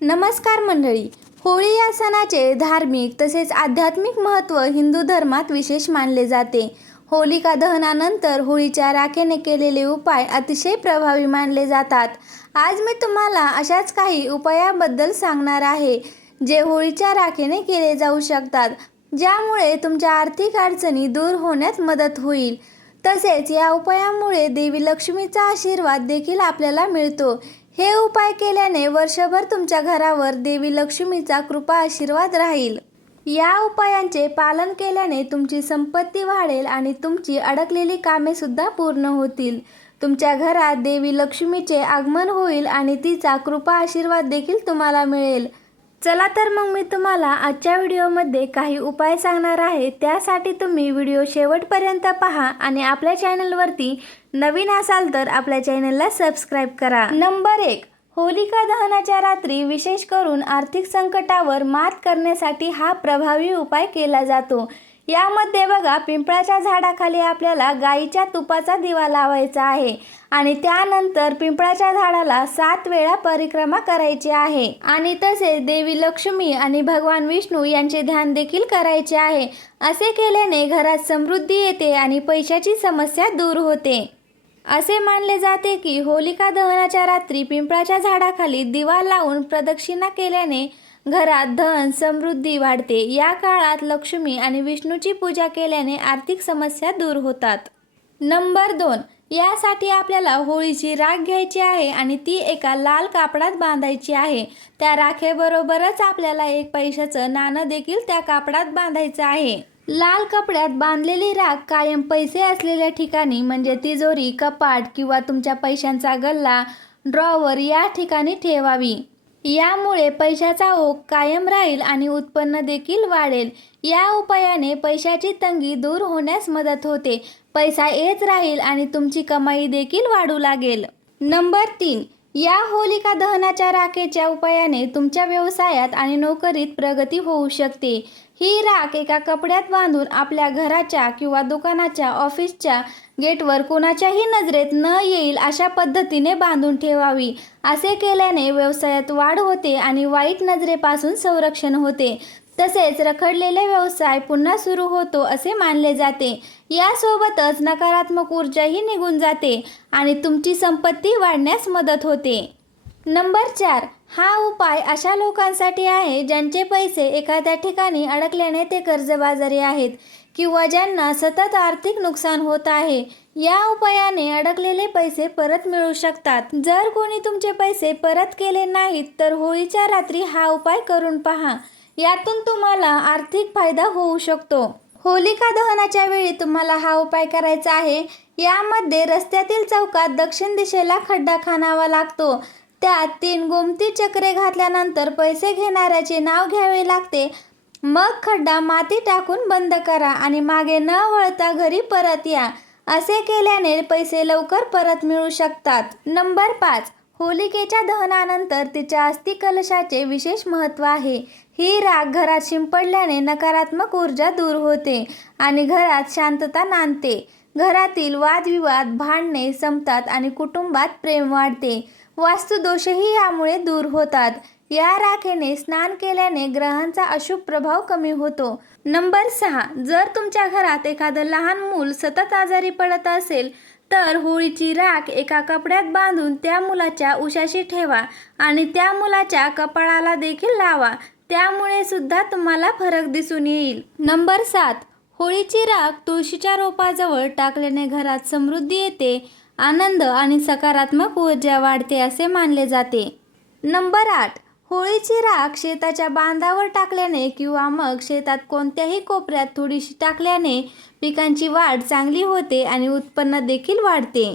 नमस्कार मंडळी. होळी या सणाचे धार्मिक तसेच आध्यात्मिक महत्त्व हिंदू धर्मात विशेष मानले जाते. होलिका दहनानंतर होळीच्या राखेने केलेले उपाय अतिशय प्रभावी मानले जातात. आज मी तुम्हाला अशाच काही उपायाबद्दल सांगणार आहे जे होळीच्या राखेने केले जाऊ शकतात, ज्यामुळे तुमच्या आर्थिक अडचणी दूर होण्यात मदत होईल. तसेच या उपायामुळे देवी लक्ष्मीचा आशीर्वाद देखील आपल्याला मिळतो. हे उपाय केल्याने वर्षभर तुमच्या घरावर देवी लक्ष्मीचा कृपा आशीर्वाद राहील. या उपायांचे पालन केल्याने तुमची संपत्ती वाढेल आणि तुमची अडकलेली कामे सुद्धा पूर्ण होतील. तुमच्या घरात देवी लक्ष्मीचे आगमन होईल आणि तिचा कृपा आशीर्वाद देखील तुम्हाला मिळेल. चला तर मग मी तुम्हाला आजच्या व्हिडिओमध्ये काही उपाय सांगणार आहे. त्यासाठी तुम्ही व्हिडिओ शेवटपर्यंत पहा आणि आपल्या चॅनलवरती नवीन असाल तर आपल्या चॅनलला सबस्क्राईब करा. नंबर 1. होलिका दहनाच्या रात्री विशेष करून आर्थिक संकटावर मात करण्यासाठी हा प्रभावी उपाय केला जातो. यामध्ये बघा, पिंपळाच्या झाडाखाली आपल्याला गाईच्या तुपाचा दिवा लावायचा आहे आणि त्यानंतर पिंपळाच्या झाडाला 7 वेळा परिक्रमा करायची आहे आणि तसेच देवी लक्ष्मी आणि भगवान विष्णू यांचे ध्यान देखील करायचे आहे. असे केल्याने घरात समृद्धी येते आणि पैशाची समस्या दूर होते. असे मानले जाते की होलिका दहनाच्या रात्री पिंपळाच्या झाडाखाली दिवा लावून प्रदक्षिणा केल्याने घरात धन समृद्धी वाढते. या काळात लक्ष्मी आणि विष्णूची पूजा केल्याने आर्थिक समस्या दूर होतात. नंबर 2. यासाठी आपल्याला होळीची राख घ्यायची आहे आणि ती एका लाल कापडात बांधायची आहे. त्या राखेबरोबरच आपल्याला एक पैशाचं नाणं देखील त्या कापडात बांधायचं आहे. लाल कपड्यात बांधलेली राख कायम पैसे असलेल्या ठिकाणी म्हणजे तिजोरी, कपाट किंवा तुमच्या पैशांचा गल्ला, ड्रॉवर या ठिकाणी ठेवावी. यामुळे पैशाचा ओघ कायम राहील आणि उत्पन्न देखील वाढेल. या उपायाने पैशाची तंगी दूर होण्यास मदत होते. पैसा येत राहील आणि तुमची कमाई देखील वाढू लागेल. नंबर 3. या होलिका दहनाच्या राखेच्या उपायाने तुमच्या व्यवसायात आणि नोकरीत प्रगती होऊ शकते. ही राख एका कपड्यात बांधून आपल्या घराच्या किंवा दुकानाच्या, ऑफिसच्या गेटवर कोणाच्याही नजरेत न येईल अशा पद्धतीने बांधून ठेवावी. असे केल्याने व्यवसायात वाढ होते आणि वाईट नजरेपासून संरक्षण होते. तसेच रखडलेले व्यवसाय पुन्हा सुरू होतो असे मानले जाते. यासोबतच नकारात्मक ऊर्जाही निघून जाते आणि तुमची संपत्ती वाढण्यास मदत होते. नंबर 4. हा उपाय अशा लोकांसाठी आहे ज्यांचे पैसे एखाद्या ठिकाणी अडकल्याने ते कर्जबाजारी आहेत किंवा ज्यांना सतत आर्थिक नुकसान होत आहे. या उपायाने अडकलेले पैसे परत मिळू शकतात. जर कोणी तुमचे पैसे परत केले नाहीत तर होळीच्या रात्री हा उपाय करून पहा. यातून तुम्हाला आर्थिक फायदा होऊ शकतो. होलिका दहनाच्या वेळी तुम्हाला हा उपाय करायचा आहे. यामध्ये रस्त्यातील चौकात दक्षिण दिशेला खड्डा खणावा लागतो. त्यात 3 गोमती चक्रे घातल्यानंतर पैसे घेणाऱ्याचे नाव घ्यावे लागते. मग खड्डा माती टाकून बंद करा आणि मागे न वळता घरी परत या. असे केल्याने पैसे लवकर परत मिळू शकतात. नंबर 5. होलिकेच्या दहनानंतर तिच्या अस्थि कलशाचे विशेष महत्त्व आहे. ही राख घरात शिंपडल्याने नकारात्मक ऊर्जा दूर होते आणि घरात शांतता नांदते. घरातील वादविवाद, भांडणे संपतात आणि कुटुंबात प्रेम वाढते. वास्तुदोषही यामुळे दूर होतात. या राखेने स्नान केल्याने ग्रहांचा अशुभ प्रभाव कमी होतो. नंबर 6. जर तुमच्या घरात एखादं लहान मूल सतत आजारी पडत असेल तर होळीची राख एका कपड्यात बांधून त्या मुलाच्या उशाशी ठेवा आणि त्या मुलाच्या कपाळाला देखील लावा. त्यामुळे सुद्धा तुम्हाला फरक दिसून येईल. नंबर 7. होळीची राख तुळशीच्या रोपाजवळ टाकल्याने घरात समृद्धी येते, आनंद आणि सकारात्मक ऊर्जा वाढते असे मानले जाते. नंबर 8. होळीची राख शेताच्या बांधावर टाकल्याने किंवा मग शेतात कोणत्याही कोपऱ्यात थोडीशी टाकल्याने पिकांची वाढ चांगली होते आणि उत्पन्न देखील वाढते.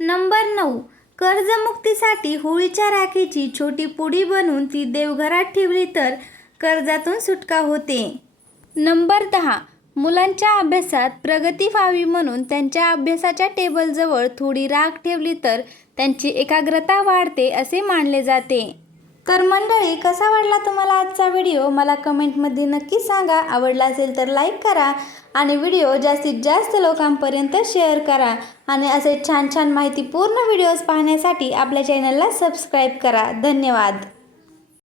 नंबर 9. कर्जमुक्तीसाठी होळीच्या राखेची छोटी पुडी बनवून ती देवघरात ठेवली तर कर्जातून सुटका होते. नंबर 10. मुलांच्या अभ्यासात प्रगती व्हावी म्हणून त्यांच्या अभ्यासाच्या टेबलजवळ थोडी राख ठेवली तर त्यांची एकाग्रता वाढते असे मानले जाते. तर मंडळी, कसा वाटला तुम्हाला आजचा व्हिडिओ मला कमेंटमध्ये नक्की सांगा. आवडला असेल तर लाईक करा आणि व्हिडिओ जास्तीत जास्त लोकांपर्यंत शेअर करा आणि असे छान छान माहितीपूर्ण व्हिडिओज पाहण्यासाठी आपल्या चॅनलला सबस्क्राईब करा. धन्यवाद.